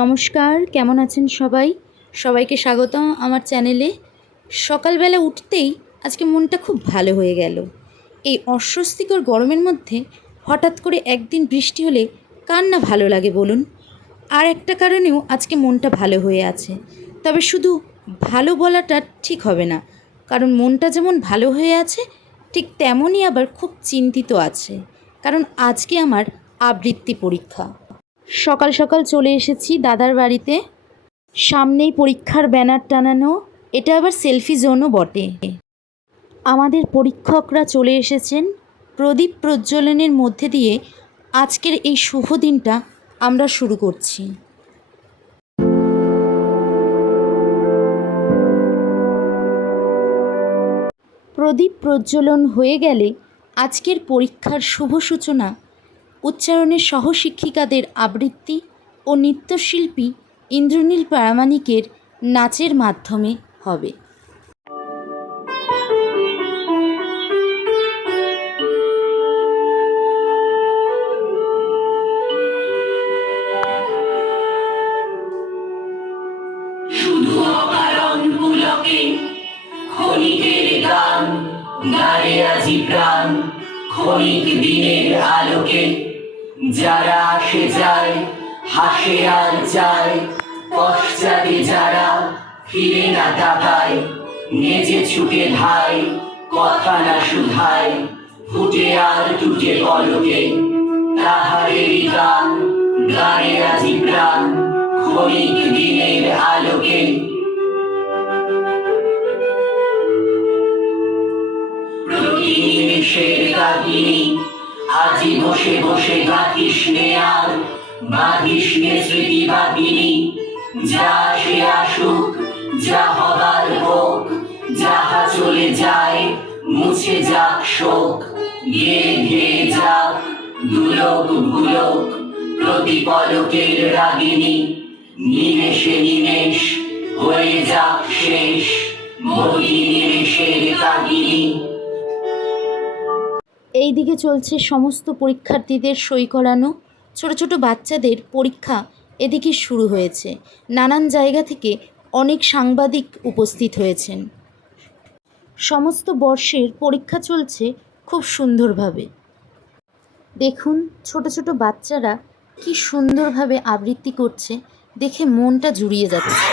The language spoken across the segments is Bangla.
নমস্কার, কেমন আছেন সবাই? সবাইকে স্বাগতম আমার চ্যানেলে। সকালবেলা উঠতেই আজকে মনটা খুব ভালো হয়ে গেল। এই অস্বস্তিকর গরমের মধ্যে হঠাৎ করে একদিন বৃষ্টি হলে কার না ভালো লাগে বলুন? আর একটা কারণেও আজকে মনটা ভালো হয়ে আছে। তবে শুধু ভালো বলাটা ঠিক হবে না, কারণ মনটা যেমন ভালো হয়ে আছে, ঠিক তেমনই আবার খুব চিন্তিত আছে। কারণ আজকে আমার আবৃত্তি পরীক্ষা। সকাল সকাল চলে এসেছি দাদার বাড়িতে। সামনেই পরীক্ষার ব্যানার টানানো, এটা আবার সেলফি জোনও বটে। আমাদের পরীক্ষকরা চলে এসেছেন প্রদীপ প্রজ্বলনের মধ্যে দিয়ে আজকের এই শুভ দিনটা আমরা শুরু করছি। প্রদীপ প্রজ্বলন হয়ে গেলে আজকের পরীক্ষার শুভ সূচনা উচ্চারণের সহশিক্ষিকাদের আবৃত্তি ও নৃত্যশিল্পী ইন্দ্রনীল প্রামাণিকের নাচের মাধ্যমে হবে। ক্ষণিকের যারা আসে যায়, হাসে আর যায়, পশ্চাতে যারা ফিরে না তাকায়, নেজে ছুটে ধায়, কথা না শুধায়, ফুটে আর টুটে পলকে। তাহারেরই গান গায়ে আজি প্রাণ, ক্ষণিক দিনের আলোকে। প্রতি নিমেষের কাহিনী আজি বসে বসে গাথিস নে আর, বাঁধিস নে স্মৃতি বাহিনী। যা সে আসুক, যা হবার হোক, যাহা চলে যায়, মুছে যাক শোক। গিয়ে ধেয়ে যাক, দুলোক ভুলোক প্রতি পলকের রাগিনী। নিমেষে নিমেষ হয়ে যাক শেষ বলি নিমেষের কাহিনী এই দিকে চলছে সমস্ত পরীক্ষার্থীদের সই করানো। ছোট ছোট বাচ্চাদের পরীক্ষা এদিকে শুরু হয়েছে। নানান জায়গা থেকে অনেক সাংবাদিক উপস্থিত হয়েছেন। সমস্ত বর্ষের পরীক্ষা চলছে খুব সুন্দরভাবে। দেখুন ছোট ছোট বাচ্চারা কি সুন্দরভাবে আবৃত্তি করছে। দেখে মনটা জুড়িয়ে যাচ্ছে।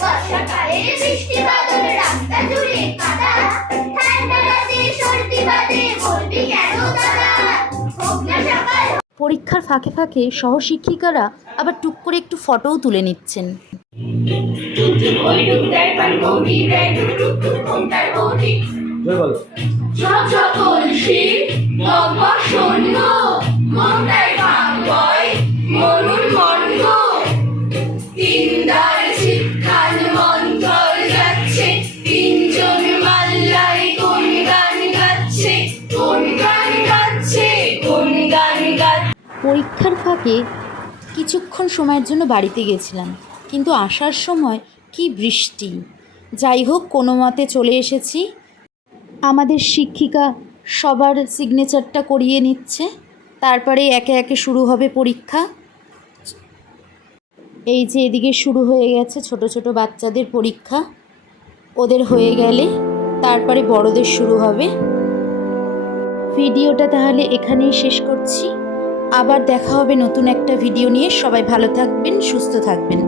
বর্ষাকালে বৃষ্টি বাদল রাস্তা জুড়ে কাদা পরীক্ষার ফাঁকে ফাঁকে সহশিক্ষিকারা আবার টুক করে একটু ফটোও তুলে নিচ্ছেন। পরীক্ষার ফাঁকে কিছুক্ষণ সময়ের জন্য বাড়িতে গেছিলাম। কিন্তু আসার সময় কি বৃষ্টি। যাই হোক, কোনো মতে চলে এসেছি। আমাদের শিক্ষিকা সবার সিগনেচারটা করিয়ে নিচ্ছে। তারপরে একে একে শুরু হবে পরীক্ষা। এই যে এদিকে শুরু হয়ে গেছে ছোট ছোট বাচ্চাদের পরীক্ষা। ওদের হয়ে গেলে তারপরে বড়দের শুরু হবে। ভিডিওটা তাহলে এখানেই শেষ করছি। আবার দেখা হবে নতুন একটা ভিডিও নিয়ে। সবাই ভালো থাকবেন সুস্থ থাকবেন।